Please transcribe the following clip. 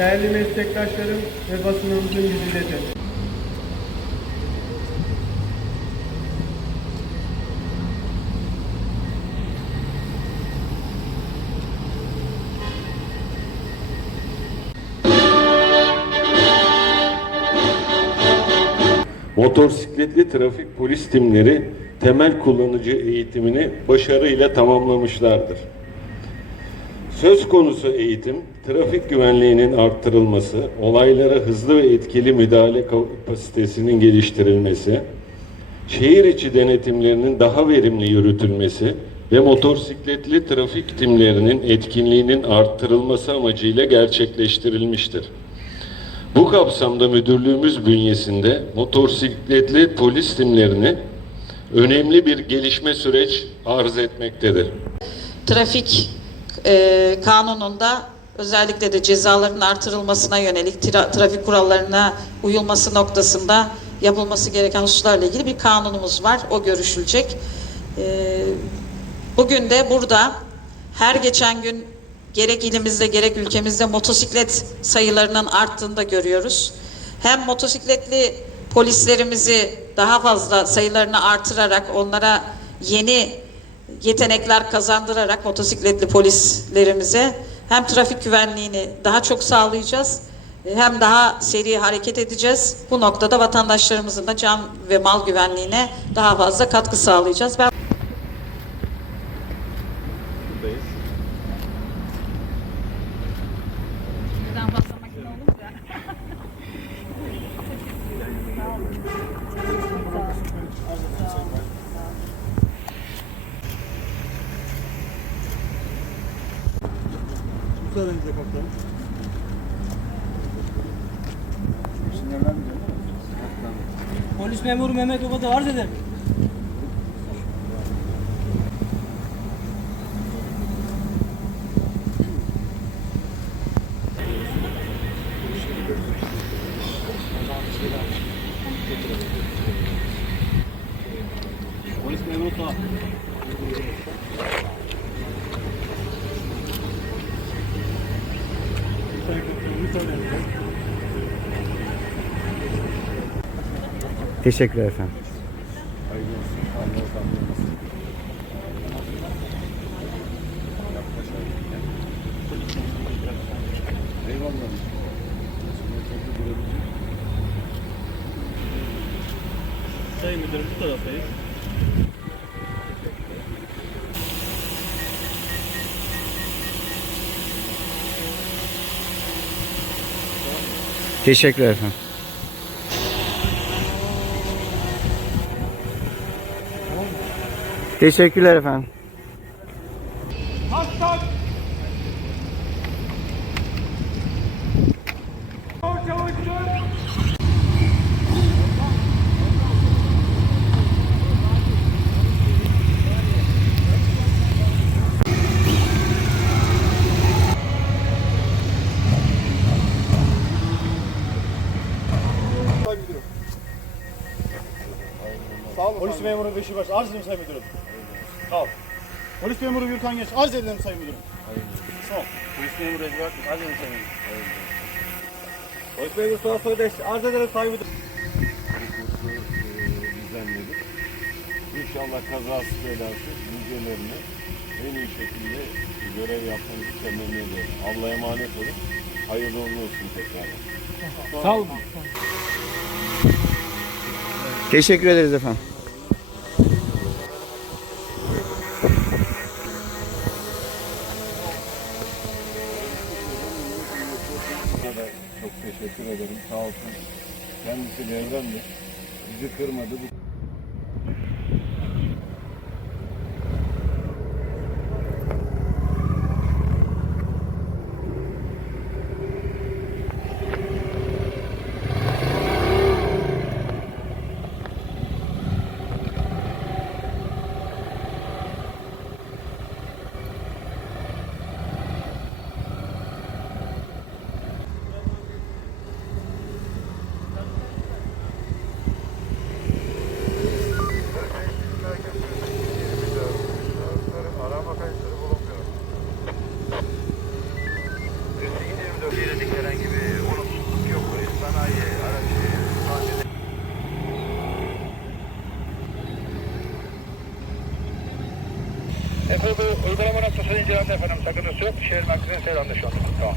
değerli meslektaşlarım ve basınımızın yüzüyle Motosikletli trafik polis timleri temel kullanıcı eğitimini başarıyla tamamlamışlardır. Söz konusu eğitim, trafik güvenliğinin arttırılması, olaylara hızlı ve etkili müdahale kapasitesinin geliştirilmesi, şehir içi denetimlerinin daha verimli yürütülmesi ve motosikletli trafik timlerinin etkinliğinin arttırılması amacıyla gerçekleştirilmiştir. Bu kapsamda müdürlüğümüz bünyesinde motosikletli polis timlerini önemli bir gelişme süreç arz etmektedir. trafik e, kanununda özellikle de cezaların artırılmasına yönelik tra- trafik kurallarına uyulması noktasında yapılması gereken hususlarla ilgili bir kanunumuz var. O görüşülecek. E, bugün de burada her geçen gün gerek ilimizde gerek ülkemizde motosiklet sayılarının arttığını da görüyoruz. Hem motosikletli polislerimizi daha fazla sayılarını artırarak onlara yeni yetenekler kazandırarak motosikletli polislerimize hem trafik güvenliğini daha çok sağlayacağız hem daha seri hareket edeceğiz. Bu noktada vatandaşlarımızın da can ve mal güvenliğine daha fazla katkı sağlayacağız. Ben Müsaadenizle komutanım. Polis memuru Mehmet Oba'da arz ederim. Polis memuru sağ. Teşekkürler efendim. Sayın Müdürüm bu taraftayız. Teşekkürler efendim. Teşekkürler efendim. Sağ olun. Polis memuru Beşiktaş. Arz ederim Sayın Müdürüm. Sağ ol. Polis memuru Gürkan Genç. Arz ederim Sayın Müdürüm. Sağ ol. Polis memuru Recep Akgül. Arz ederim Sayın Müdürüm. Polis memuru Suat Soydaş. Arz ederim Sayın Müdürüm. kursu e, düzenledik. İnşallah kazası belasız müjdelerini en iyi şekilde görev yapmanızı temenni ediyorum. Allah'a emanet olun. Hayırlı olsun tekrar. Sağ olun. Teşekkür ederiz efendim. Çok teşekkür ederim. Sağ olsun. Kendisi devrendi. Bizi kırmadı. Bu uygulama noktasını incelendi efendim. Sakıncası yok. Şehir merkezine seyreldi şu anda. Tamam.